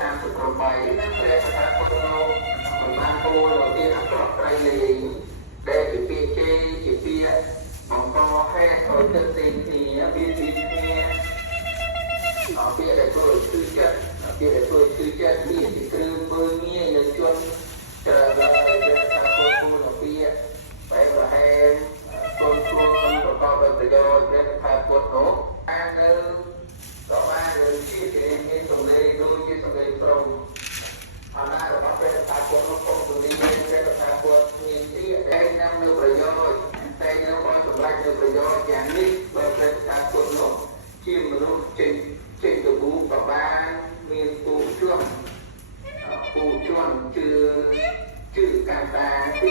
37ព្រះកថាពុទ្ធលោកមិនបានពោលទានអក្រក់ត្រៃលេងដែលជាពាក្យជេរជាពាក្យបង្កហេតុឲ្យទឹកទីគ្នាវាទីគ្នាពាក្យដែលធ្វើឲ្យឈឺចិត្តពាក្យដែលធ្វើឲ្យឈឺចិត្តវាជាគ្រឿងមើលងាយនៅជនច្រើនហើយព្រះកថាពុទ្ធលោកពាក្យបែបប្រហែលគុំគួរមិនប្រកបដោយប្រយោជន៍ព្រះកថាពុទ្ធលោកអាននៅក៏បានលើជាគេមានសម្លេងដូចជាសម្លេងព្រមអំណាចរបស់ព្រះកថាពុទ្ធនោះពុំទូនីព្រះកថាពុទ្ធមានទីតែនាំនៅប្រយោជន៍តែនៅបានសម្រេចនៅប្រយោជន៍យ៉ាងនេះបើព្រះកថាពុទ្ធនោះជាមនុស្សចេញទៅក៏បានមានពូជន់ជឿកាន់តាពី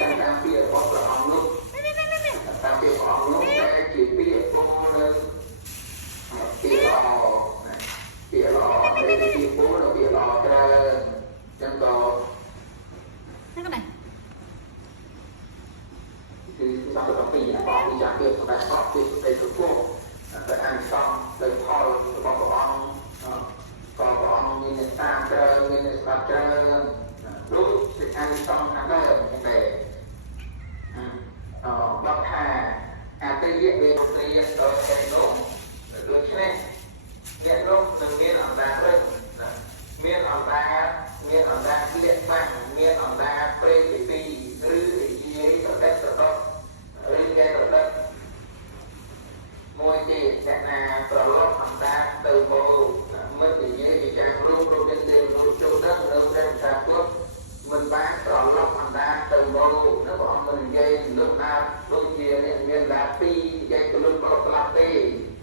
កាន់តាពីរបស់ព្រះអង្គនោះតាមពីព្រះអង្គនោះតែជាពាក្យពោលនៅពាក្យល្អដែលជាពោលនៅពាក្យល្អច្រើនចឹងក៏ហ្នឹងណាគឺសម្រាប់ពីរបស់វិជាពាក្យសម្រាប់សពពាក្យស្ដីទៅពោលតែអានសំទៅផលរបស់ព្រះអង្គក៏ព្រះអង្គមានអ្នកតាមច្រើនមានអ្នកស្ដាប់ច្រើនដូចសេចក្ដីសំខាងដើមចឹងដែរបទថាអតិយៈវេរព្រាដល់ឯនោះដូច្នេះអ្នកនោះនឹងមានអណ្ដាតរឹកមានអណ្ដាតស្លៀកបាំងមានអណ្ដាតព្រេងពីពីឬនិយាយទៅតែទៅឬគេទៅដឹកមួយទៀតអ្នកណាប្រឡប់អណ្ដាតទៅមកមិននិយាយពីចាស់រូបមានទេមនុស្សចូលដឹងនៅព្រះកថាពុទ្ធមិនបានប្រឡប់អណ្ដាតទៅមកនៅព្រះអង្គមិននិយាយលុបដាតដូចជាអ្នកមានដាតពីរនិយាយទៅលុបប្រក្លាប់ទេ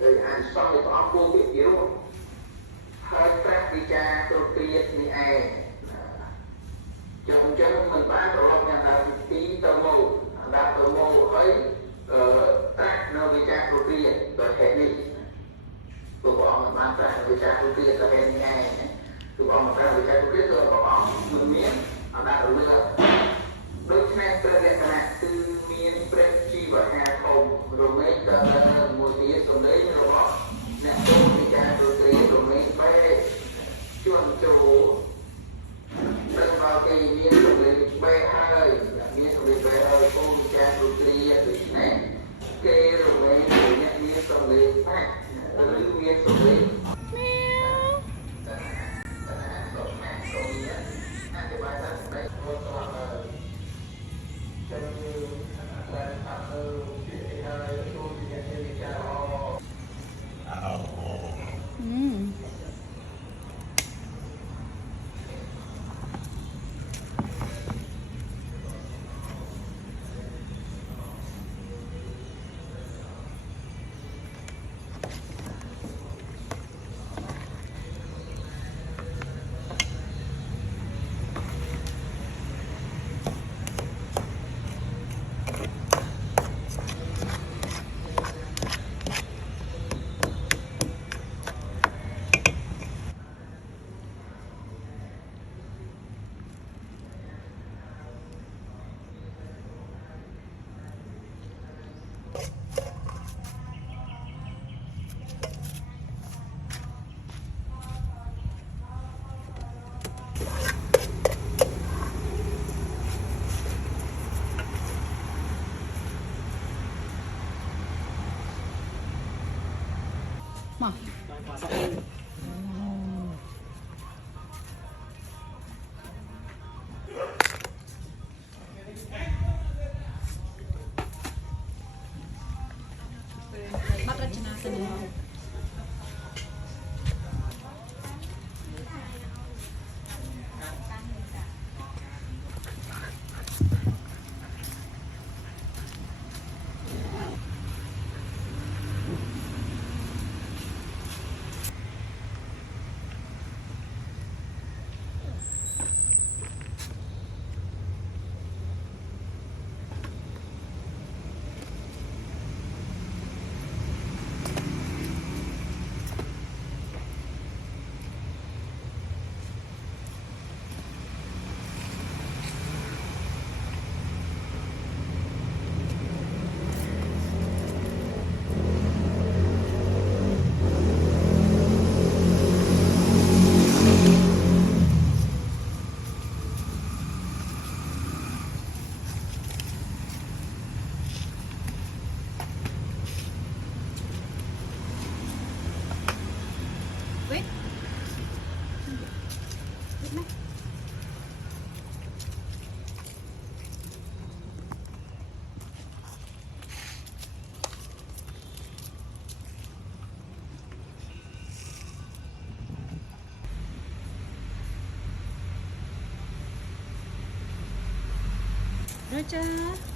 ដោយអានសំនៃព្រះអង្គគួរពីពីរួមហើយព្រះវិចារគ្រប់គ្រានេះឯងចឹងមិនបានប្រឡប់យ៉ាងណាពីទៅមកអណ្ដាតទៅមកហើយត្រាស់នៅវិចារគ្រប់គ្រាដោយហេតុនេះព្រះអង្គបានត្រាស់វិចារគ្រប់គ្រាដោយហេតុនេះឯងគឺព្រះអង្គត្រាស់វិចារគ្រប់គ្រាគឺព្រះអង្គមិនមានអណ្ដាតរលឺដូច្នេះព្រះលក្ខណៈគឺមានព្រះជីវហាធំរមែងទៅមួយទៀតសម្លេងរបស់អ្នកទូលវិចារគ្រប់គ្រារមែងពេកជួនចូលទៅដល់គេមានសម្លេងបែកហើយមានសម្លេងបែកហើយគោលវិចារគ្រប់គ្រាដូច្នេះគេរមែងអ្នកមានសម្លេងបែកឬមានសម្លេង ណាចា